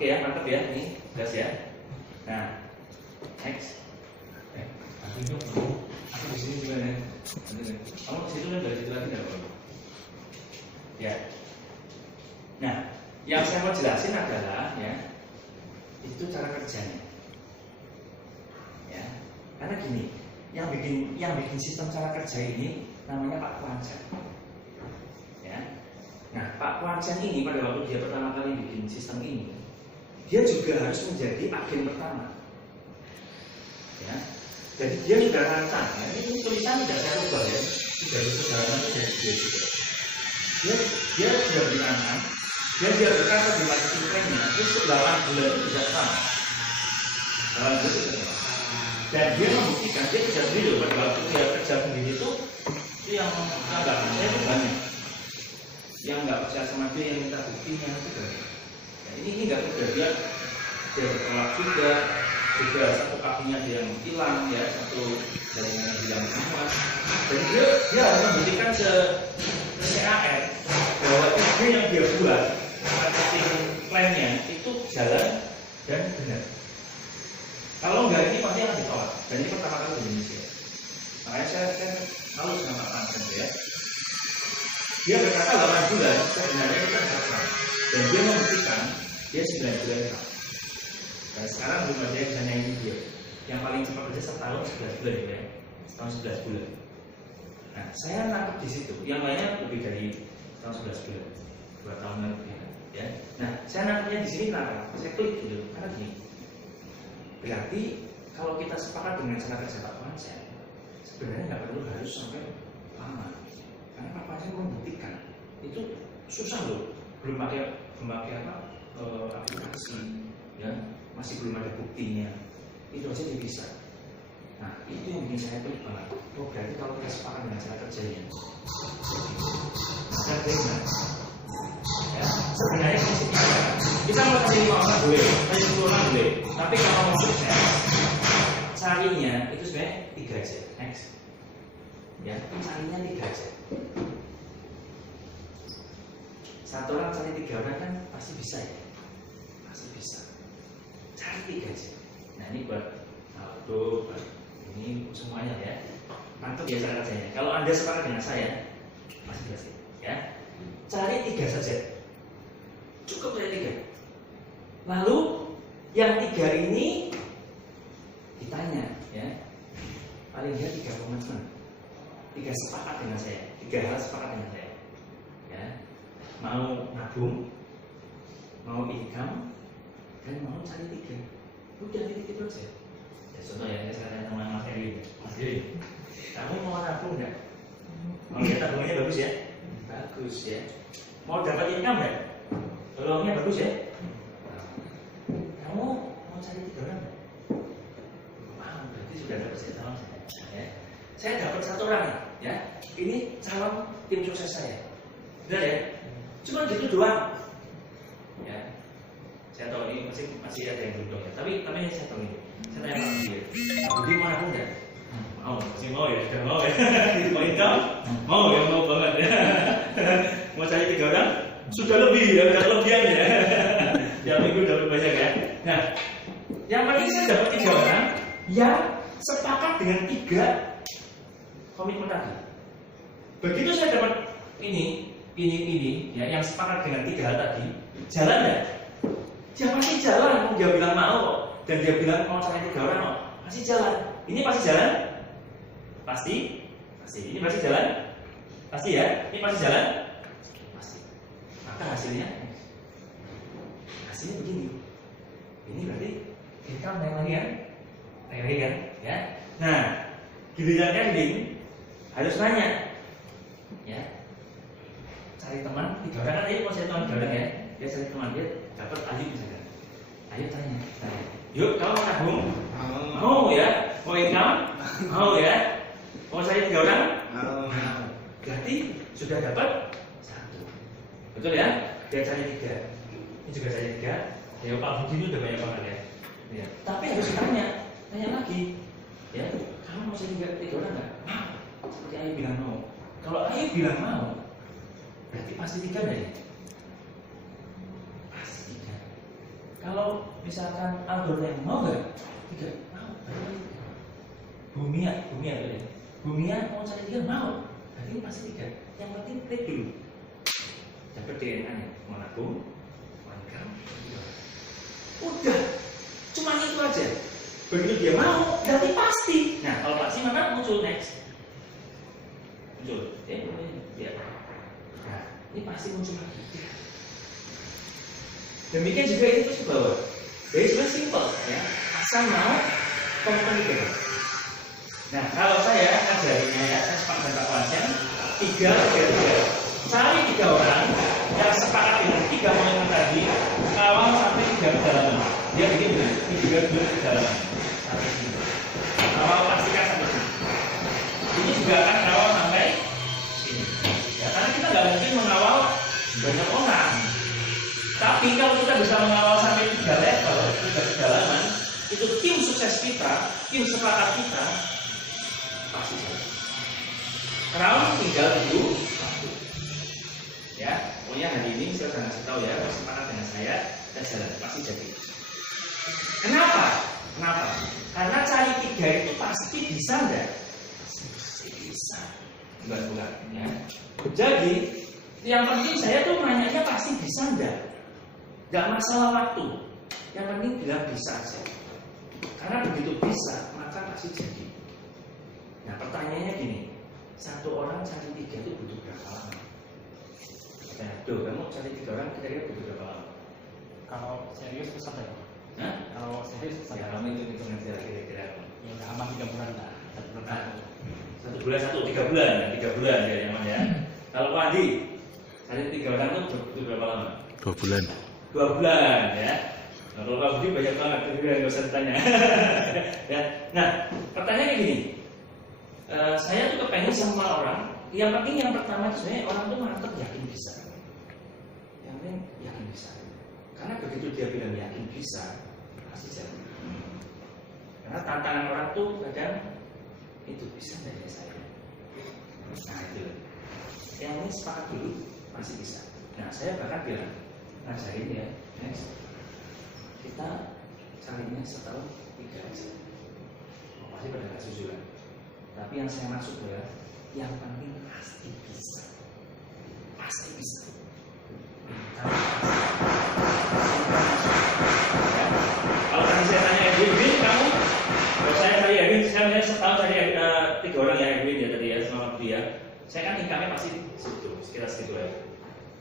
Oke ya, mantap ya, ini jelas ya. Nah, next. Aku di sini juga ya. Kamu ke situ kan dari situ lagi nggak apa-apa. Ya. Nah, yang saya mau jelasin adalah ya, itu cara kerjanya. Ya, karena gini, yang bikin sistem cara kerja ini namanya Pak Kwansen. Ya. Nah, Pak Kwansen ini pada waktu dia pertama kali bikin sistem ini, dia juga harus menjadi agen pertama. Ya. Jadi dia sudah rancang, ya. Ini tulisan tidak saya ubah ya, sudah kesadaran dari dia juga. Dia sudah dirancang, dan dia berkata di marketing plan-nya itu 8 bulan itu tidak sama. 8 bulan itu tidak sama. Dan dia membuktikan dia tidak sendiri pada waktu dia kerja sendiri itu yang nggak percaya itu banyak. Yang nggak percaya sama dia yang minta buktinya itu banyak. Ya, ini nggak mudah, dia bertolak juga satu kakinya dia yang hilang ya, satu jaringannya hilang semua. Dan dia harus membuktikan CAR bahwa ide yang dia buat marketing plan-nya itu jalan dan benar. Kalau enggak ini pasti akan ditolak. Dan ini pertama kali di Indonesia. Makanya saya selalu sama Pak Kwansen ya. Dia berkata 8 bulan sebenarnya itu kan salah. Dan dia membuktikan dia 9 bulan salah. Dan sekarang belum ada yang bisa nyanyi dia. Yang paling cepat aja setahun 11 bulan ya. Setahun 11 bulan. Nah, saya nangkep di situ. Yang lainnya lebih dari tahun 11 bulan, 2 tahun lagi ya. Nah, saya nangkepnya di sini kenapa? Saya klik gitu, karena gini. Berarti kalau kita sepakat dengan cara kerja Pak Kwansen, sebenarnya nggak perlu harus sampai lama. Karena Pak Kwansen membuktikan itu susah loh, belum pakai aplikasi, ya masih belum ada buktinya. Itu aja dia bisa. Nah, itu yang bikin saya klik banget. Oh, berarti kalau kita sepakat dengan cara kerjanya, maka benar. Ya, sebenarnya kita mau kasih 5 orang boleh, kasih 10 orang boleh. Tapi kalau mau sukses, carinya itu sebenarnya 3 aja. Next. Ya, carinya 3 aja. Satu orang cari 3 orang kan pasti bisa ya, pasti bisa. Cari 3 aja. Nah, ini buat Aldo, ini semuanya ya. Mantap ya cara kerjanya. Kalau Anda sepakat dengan saya, masih berhasil ya. Cari 3 saja. Cukup cari 3. Lalu yang 3 ini ditanya ya. Paling dia 3 komitmen. 3 sepakat dengan saya. 3 hal sepakat dengan saya. Ya. Mau nabung, mau income, dan mau cari 3. Udah itu aja. Ya, contoh ya, saya tanya teman Mas Heri. Mas Heri, kamu mau nabung nggak? Mau lihat tabungannya bagus ya? Bagus ya. Mau dapat income nggak? Peluangnya bagus ya? Kamu mau cari 3 orang nggak? Mau, berarti sudah dapat saya calon saya. Ya. Saya dapat 1 orang ya. Ini calon tim sukses saya. Benar ya? Cuma gitu doang. Ya. Saya tahu ini masih ada yang beruntung ya. Tapi ini saya tahu ini. Saya tanya sama dia. Budi mau nabung nggak? Mau, masih mau ya, sudah mau ya. Mau income? Mau ya, mau banget ya. Mau cari 3 orang? Sudah lebih ya, sudah kelebihan ya. Yang minggu dapat banyak ya. Nah, yang penting saya dapat 3 orang yang sepakat dengan 3 komitmen tadi. Begitu saya dapat ini ya, yang sepakat dengan 3 hal tadi, jalan nggak? Dia pasti jalan. Dia bilang mau kok, dan dia bilang mau cari 3 orang kok, pasti jalan. Ini pasti jalan? Pasti. Ini pasti jalan? Pasti ya? Ini pasti jalan? Pasti. Maka hasilnya begini. Ini berarti kita naik lagi kan? Ya. Nah, giliran ending harus nanya, ya. Cari teman 3 orang kan? Ayo mau cari teman 3 orang ya? Dia cari teman, dia dapat Ayu misalkan. Ayo tanya. Yuk, kamu mau nabung? Mau ya? Mau income? Mau ya? Mau cari 3 orang? Mau. Berarti sudah dapat 1. Betul ya? Dia cari 3. Ini juga cari 3. Ya Pak Budi ini udah banyak banget ya. Tapi harus tanya lagi. Ya, kamu mau cari 3 orang nggak? Mau. Seperti Ayu bilang mau. Kalau Ayu bilang mau, berarti pasti 3 deh. Pasti 3. Kalau misalkan Algoria mau nggak? Tidak mau. Bumia mau cari 3 mau. Berarti ini pasti 3. Yang penting klik dulu. Dapat DNA-nya. Mana Bum? Mana? Udah. Cuma itu aja. Begitu dia mau, berarti pasti. Nah, kalau pasti maka muncul next. Muncul. Ya. Nah, ini pasti muncul lagi. Demikian juga ini terus ke bawah. Jadi sebenarnya simpel ya. Asal mau komunikasi. Nah, kalau saya ajarinnya ya, saya sepakat dengan Pak Wansen, 3. Cari 3 orang yang sepakat dengan 3 poin tadi, awal sampai 3 kedalaman. Dia bikin 3 kedalaman. Sampai sini. Awal pastikan sampai sini. Ini juga akan awal sampai sini. Ya, karena kita nggak mungkin mengawal banyak orang. Tapi kalau kita bisa mengawal sampai 3 level, 3 kedalaman, itu tim sukses kita, tim sepakat kita pasti jadi. Crown tinggal tunggu waktu. Ya, pokoknya hari ini saya sudah ngasih tahu ya, sepakat dengan saya, kita jalan pasti jadi. Kenapa? Karena cari 3 itu pasti bisa enggak? Pasti bisa. Bukan ya. Jadi yang penting saya tuh nanyanya pasti bisa enggak? Enggak masalah waktu. Yang penting bilang bisa aja. Karena begitu bisa, maka pasti jadi. Nah pertanyaannya gini, 1 orang cari 3 itu butuh berapa lama? Kamu cari 3 orang kira-kira butuh berapa lama? Kalau serius itu sampai. Hah? Kalau serius Ya kamu itu kira-kira. Ya udah aman 3 bulan lah. 1 bulan. 1 bulan 3 bulan ya, 3 bulan ya nyaman ya. Kalau Pak Adi cari 3 orang itu butuh berapa lama? 2 bulan. 2 bulan ya. Nah, kalau Pak Budi banyak banget, nggak usah ditanya. Ya. Nah, pertanyaannya gini, saya tuh kepengen semua orang. Yang penting yang pertama itu sebenarnya orang tuh mantep yakin bisa. Yang penting yakin bisa. Karena begitu dia bilang yakin bisa, pasti jadi. Karena tantangan orang tuh kadang itu bisa dari saya. Nah itu. Yang ini sepakat dulu masih bisa. Nah saya bahkan bilang ngajarin ya, next. Kita carinya setahun 3 aja. Pasti pada nggak susulan. Tapi yang saya maksud ya, yang penting pasti bisa. Pasti bisa. Ya. Kalau tadi saya tanya Edwin, kamu kalau saya tadi Edwin, saya setahun tadi 3 orang ya Edwin ya tadi ya sama dia. Saya kan income-nya pasti sekitar segitu ya.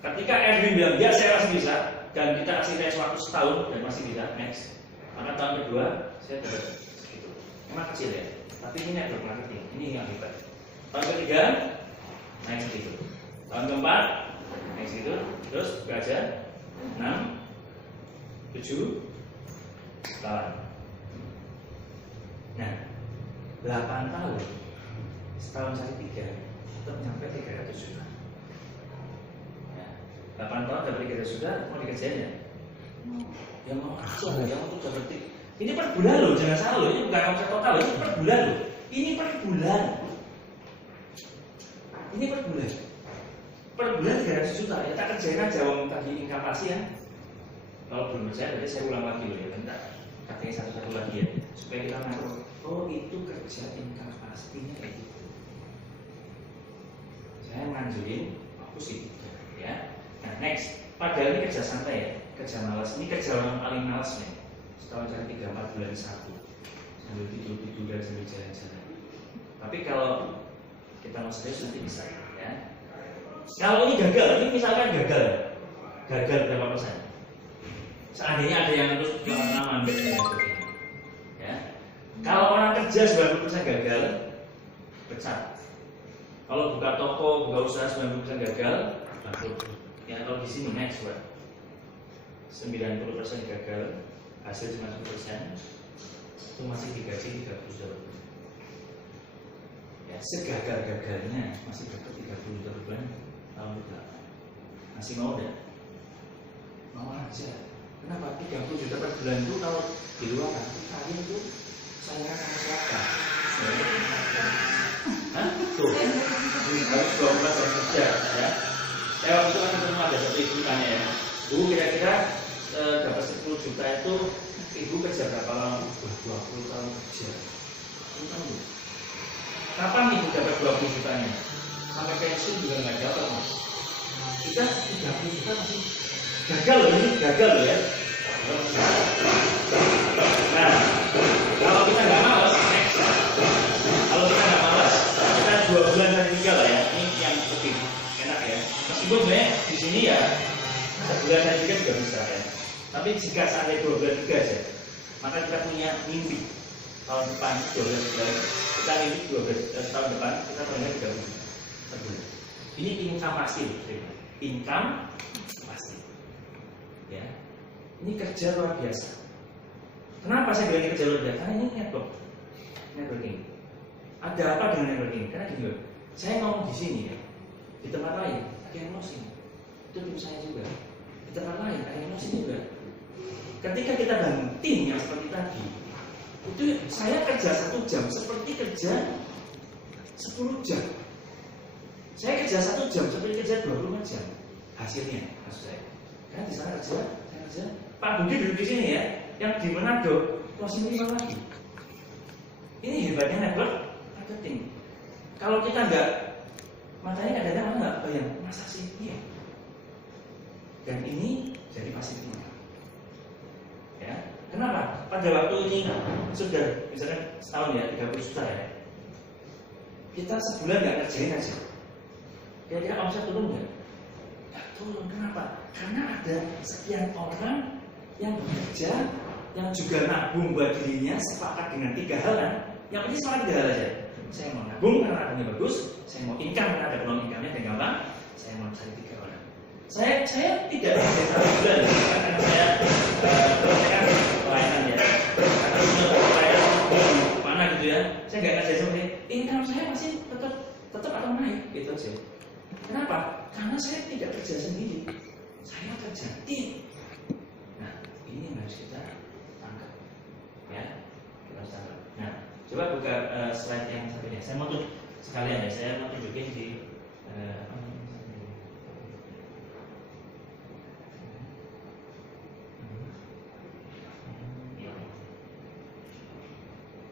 Ketika Edwin bilang ya saya masih bisa, dan kita kasih tes waktu setahun dan masih bisa next, maka tahun kedua saya dapat segitu. Memang kecil ya, tapi ini network marketing, ini yang hebat. Tahun ketiga naik segitu, tahun keempat naik segitu, terus belajar 6, 7, 8. Nah, 8 tahun setahun cari 3 tetap nyampe 300 juta. 8 tahun dapat 300 juta, mau dikerjain ya? Yang mau aja, yang mau dapat. Ini per bulan loh, jangan salah loh. Ini bukan omset total loh, ini per bulan loh. Ini per bulan. Ini per bulan. Per bulan 300 juta. Ya tak kerjain aja, wong tadi income pasti ya. Kalau belum percaya, berarti saya ulang lagi loh ya. Bentar, katanya satu-satu lagi ya, supaya kita ngaruh. Oh itu kerja income pastinya kayak gitu. Saya nganjurin, aku sih ya. Nah, next, padahal ini kerja santai ya, kerja malas. Ini kerja orang paling malas nih. Setahun cari 3-4 bulan satu, sambil tidur dan sambil jalan-jalan. Tapi kalau kita mau serius nanti bisa ya. Kalau ini gagal, ini misalkan gagal berapa persen? Seandainya ada yang terus lama-lama ya. Kalau orang kerja 90% gagal, pecat. Kalau buka toko, buka usaha 90% gagal, bangkrut. Ya kalau di sini next word 90% gagal, hasil 90% itu masih digaji 30 juta. Ya segagal-gagalnya masih dapat 30 juta bulan tahun berapa? Masih mau deh? Mau aja. Kenapa 30 juta per bulan itu kalau di luar kan kalian itu sayangnya sama siapa? Hah? Tuh, ini harus 12 orang kerja ya. Saya waktu itu kan ketemu ada satu ibu tanya ya, Bu kira-kira dapat 10 juta itu ibu kerja berapa lama? 20 tahun kerja. Kapan ibu dapat 20 jutanya? Sampai pensiun juga nggak dapat, Mas. Kita 30 juta masih gagal loh, ini gagal loh ya. Nah, kalau kita nggak malas, next. Kalau kita nggak malas, kita 2 bulan dan 3 lah ya. Ini yang lebih enak ya. Meskipun sebenarnya di sini ya 1 bulan dan 3 juga bisa ya. Tapi jika sampai 2 bulan 3 aja, maka kita punya mimpi tahun depan 12 bulan. Kita mimpi 12 tahun depan kita punya 30 juta per bulan. Ini income pasti, income pasti. Ya, ini kerja luar biasa. Kenapa saya bilang ini kerja luar biasa? Karena ini networking. Ada apa dengan networking? Karena gini loh, saya ngomong di sini ya, di tempat lain ada yang closing. Itu tim saya juga. Di tempat lain ada yang closing juga. Ketika kita bangun tim yang seperti tadi, itu saya kerja 1 jam seperti kerja 10 jam. Saya kerja 1 jam seperti kerja 24 jam. Hasilnya, maksud saya. Karena di sana kerja, saya kerja. Pak Budi duduk di sini ya, yang di Manado closing 5 lagi. Ini hebatnya network marketing. Kalau kita nggak, makanya kadang-kadang nggak bayang, masa sih? Iya. Dan ini jadi pasif income. Ya, kenapa? Pada waktu ini sudah misalkan setahun ya 30 juta ya. Kita sebulan nggak kerjain aja. Kira-kira omset turun nggak? Nggak turun. Kenapa? Karena ada sekian orang yang bekerja, yang juga nabung buat dirinya, sepakat dengan 3 hal kan? Yang penting sepakat 3 hal aja. Saya mau nabung karena nabungnya bagus, saya mau income karena ada peluang income-nya dan gampang, saya mau cari 3 orang. Saya tidak kerja 1 bulan ya, karena saya kan pelayanan ya. Karena punya pelayanan mana gitu ya, saya nggak kerja seperti income saya masih tetap akan naik gitu aja. Kenapa? Karena saya tidak kerja sendiri, saya kerja tim. Nah, ini yang harus kita tangkap, ya. Kita harus tangkap. Nah, coba buka slide yang satunya. Saya mau tuh sekalian ya, saya mau tunjukin di